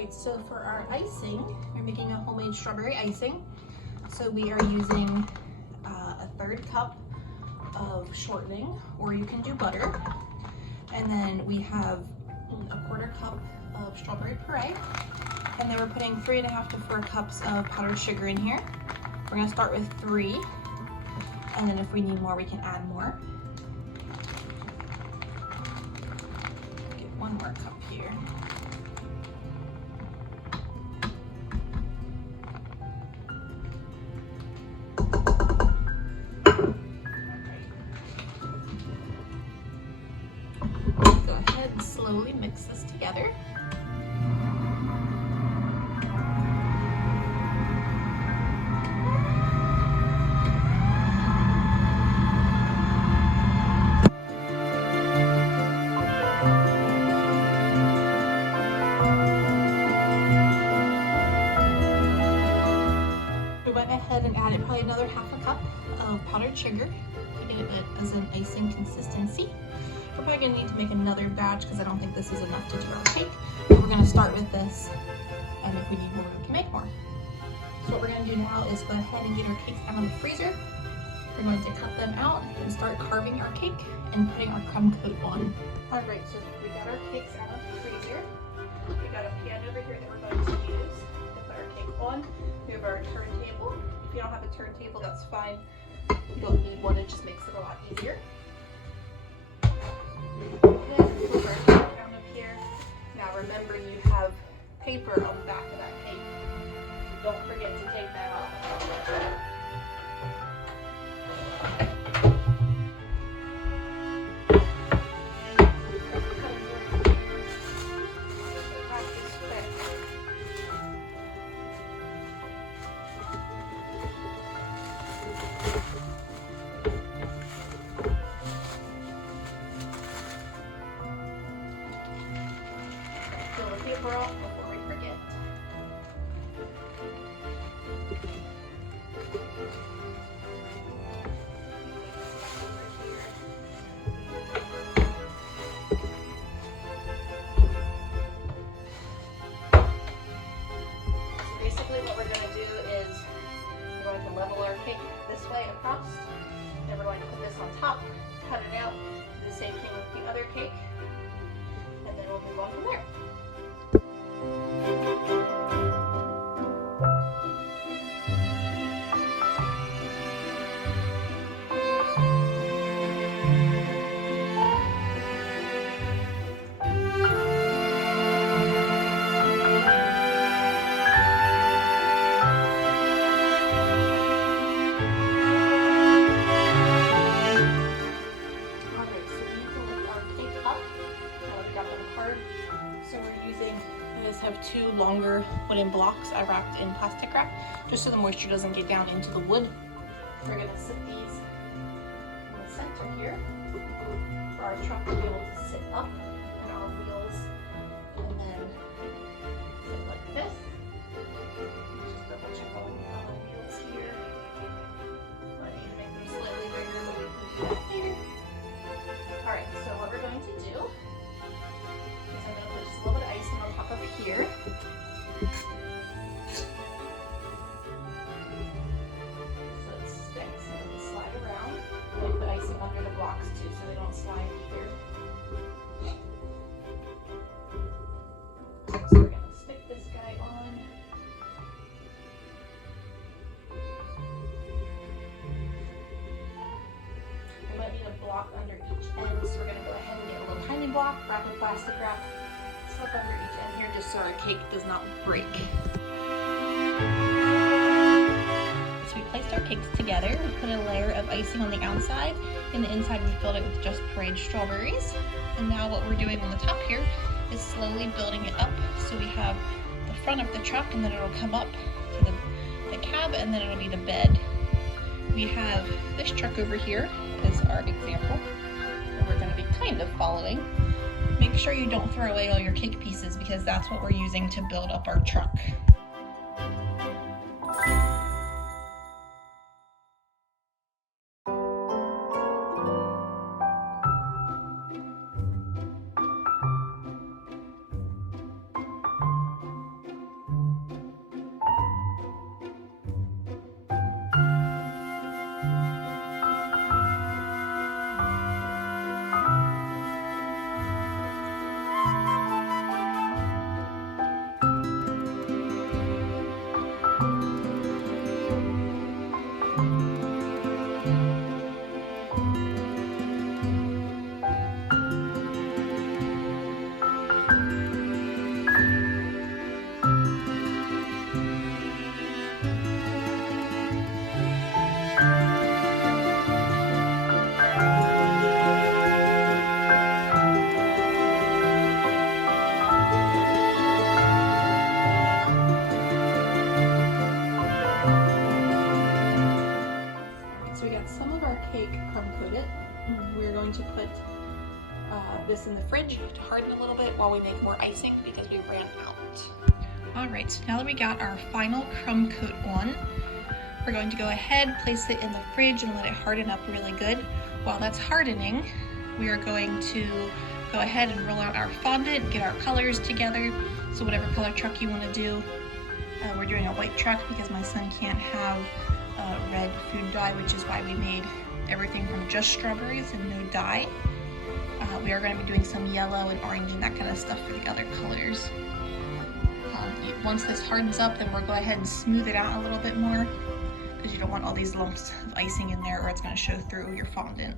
right, so for our icing, we're making a homemade strawberry icing. So we are using a 1/3 cup of shortening, or you can do butter. And then we have a 1/4 cup of strawberry puree. And then we're putting 3.5 to 4 cups of powdered sugar in here. We're gonna start with 3. And then if we need more, we can add more. Get 1 more cup here. Go ahead and slowly mix this together. We went ahead and added probably another 1/2 cup of powdered sugar to get it as an icing consistency. We're probably gonna need to make another batch because I don't think this is enough to do our cake. But we're gonna start with this, and if we need more, we can make more. So what we're gonna do now is go ahead and get our cakes out of the freezer. We're going to cut them out and start carving our cake and putting our crumb coat on. All right, so we got our cakes out of the freezer. We got a pan over here that we're going to use to put our cake on. We have our turntable. If you don't have a turntable, that's fine. You don't need one, it just makes it a lot easier. Move our cake down up here. Now remember, you have paper on the back of that cake. Don't forget to take that off. Paper off before we forget. So basically what we're going to do is we're going to level our cake this way across, and we're going to put this on top, cut it out, do the same thing with the other cake, and then we'll move on from there. Have 2 longer wooden blocks I wrapped in plastic wrap just so the moisture doesn't get down into the wood. We're going to sit these in the center here for our truck to be able to sit up and our wheels, and then sit like this. Just double check all the wheels here. I need to make them slightly bigger, but we can do that later. Alright, so what we're going to do is I'm going to put just a little bit of icing on top of here. So it sticks and it'll slide around. And I put icing under the blocks too so they don't slide either. So we're going to stick this guy on. We might need a block under each end, so we're going to go ahead and get a little tiny block, wrap in plastic wrap, slip under each end here just so our cake does not break. So we placed our cakes together. We put a layer of icing on the outside, and the inside we filled it with just pureed strawberries. And now what we're doing on the top here is slowly building it up. So we have the front of the truck, and then it'll come up to the cab, and then it'll be the bed. We have this truck over here as our example that we're going to be kind of following. Make sure you don't throw away all your cake pieces because that's what we're using to build up our truck. going to put this in the fridge to harden a little bit while we make more icing because we ran out. Alright, so now that we got our final crumb coat on, we're going to go ahead, place it in the fridge and let it harden up really good. While that's hardening, we are going to go ahead and roll out our fondant, get our colors together. So whatever color truck you want to do. We're doing a white truck because my son can't have red food dye, which is why we made everything from just strawberries and no dye. We are going to be doing some yellow and orange and that kind of stuff for the other colors. Once this hardens up, then we'll go ahead and smooth it out a little bit more because you don't want all these lumps of icing in there or it's going to show through your fondant.